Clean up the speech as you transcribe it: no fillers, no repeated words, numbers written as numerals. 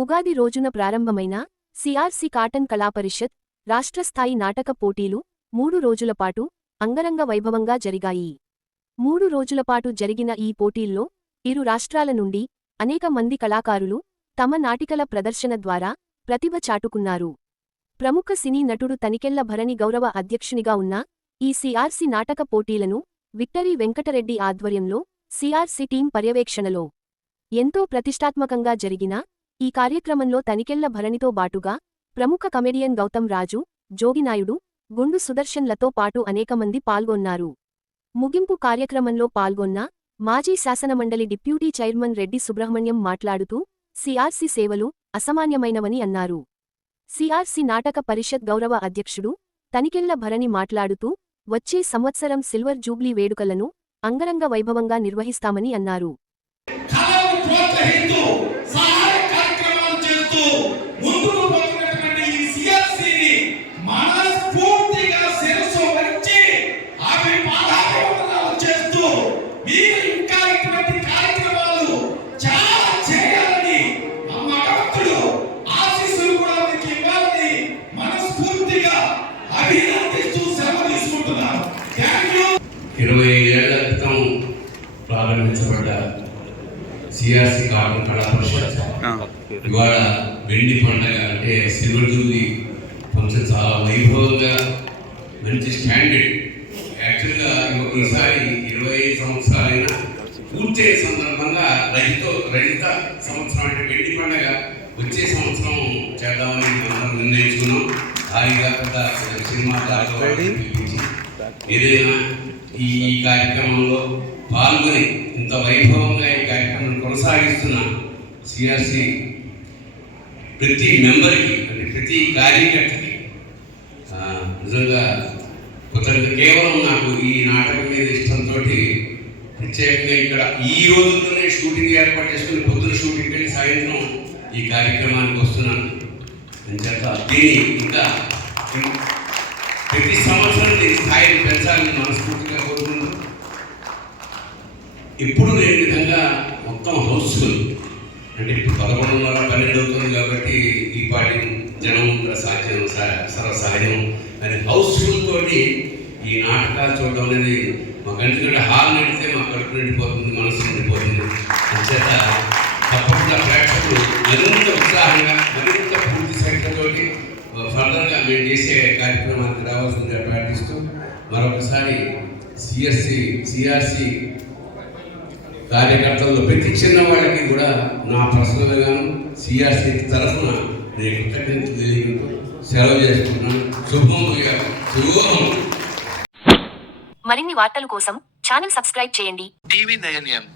ఉగాది రోజున ప్రారంభమైన CRC cotton కళాపరిషత్ రాష్ట్రస్థాయి నాటక పోటీలు 3 రోజులపాటు అంగరంగ వైభవంగా జరిగాయి. 3 రోజులపాటు జరిగిన ఈ పోటీల్లో ఇరు రాష్ట్రాల నుండి అనేక మంది కళాకారులు తమ నాటికల ప్రదర్శన ద్వారా ప్రతిభ చాటుకున్నారు. ప్రముఖ సినీ నటుడు తనికెళ్ల భరణి గౌరవ అధ్యక్షునిగా ఉన్న ఈ సిఆర్సి నాటక పోటీలను విక్టరీ వెంకటరెడ్డి ఆధ్వర్యంలో సిఆర్సి టీం పర్యవేక్షణలో ఎంతో ప్రతిష్టాత్మకంగా జరిగిన ఈ కార్యక్రమంలో తనికెళ్ల భరణితో బాటుగా ప్రముఖ కమెడియన్ గౌతమ్ రాజు, జోగినాయుడు, గుండు సుదర్శన్లతో పాటు అనేకమంది పాల్గొన్నారు. ముగింపు కార్యక్రమంలో పాల్గొన్న మాజీ శాసనమండలి డిప్యూటీ చైర్మన్ రెడ్డి సుబ్రహ్మణ్యం మాట్లాడుతూ సిఆర్సి సేవలు అసమాన్యమైనవని అన్నారు. సిఆర్సి నాటక పరిషత్ గౌరవ అధ్యక్షుడు తనికెళ్ల భరణి మాట్లాడుతూ వచ్చే సంవత్సరం సిల్వర్ జూబ్లీ వేడుకలను అంగరంగ వైభవంగా నిర్వహిస్తామని అన్నారు. ప్రారంభించబడ్డ సిఆర్సి కాటన్ కళాపరిషత్ ఇవాళ వెండి పండుగ అంటే సిల్వర్ జూబ్లీ ఫంక్షన్ చాలా వైభవంగా మంచి స్టాండర్డ్. యాక్చువల్గా ఈసారి 25 సంవత్సరాలైనా పూర్తయ్యే సందర్భంగా రజిత సంవత్సరం అంటే వెండి పండుగ వచ్చే సంవత్సరం చేద్దామని మనం నిర్ణయించుకున్నాం. హాయిగా పెద్ద సినిమా పిలిపించి ఏదైనా ఈ కార్యక్రమంలో పాల్గొని ఇంత వైభవంగా ఈ కార్యక్రమం కొనసాగిస్తున్న సిఆర్సి ప్రతి మెంబర్కి అంటే ప్రతి కార్యకర్తకి నిజంగా కృతజ్ఞత. కేవలం నాకు ఈ నాటకం మీద ఇష్టంతో ప్రత్యేకంగా ఇక్కడ ఈ రోజుల్లోనే షూటింగ్ ఏర్పాటు చేసుకుని పొద్దున షూటింగ్ వెళ్ళి సాయంత్రం ఈ కార్యక్రమానికి వస్తున్నాను. అంచేత దీన్ని ఇంకా ప్రతి సంవత్సరం దీని స్థాయిని పెంచాలని మనస్ఫూర్తిగా కోరుతున్నాను. ఇప్పుడు లేని విధంగా మొత్తం హౌస్ఫుల్ అంటే ఇప్పుడు 11:30-12 అవుతుంది కాబట్టి ఈ పాటి జనం సాధ్యం సర్వసహజం అని హౌస్ఫుల్ తోటి ఈ నాటకాలు చూడడం అనేది మాకు ఎందుకంటే హాల్ నడితే మా కడుపు నిండిపోతుంది, మనసు నిండిపోతుంది. అంచేత తప్పకుండా ప్రేక్షకులు మరింత ఉత్సాహంగా మరింత పూర్తి సంఖ్యతోటి ఫర్దర్గా మేము చేసే కార్యక్రమానికి రావాల్సిందిగా ప్రార్థిస్తూ మరొకసారి సిఆర్సి కార్యకర్తల్లో ప్రతి చిన్న వాళ్ళకి కూడా నా పర్సనల్గాను సిఆర్సి తరఫున నేను కృతజ్ఞతలు తెలియజేస్తూ సెలవు చేసుకుంటున్నాను. శుభోహం. మరిన్ని వార్తల కోసం ఛానల్ సబ్స్క్రైబ్ చేయండి. TV 9 M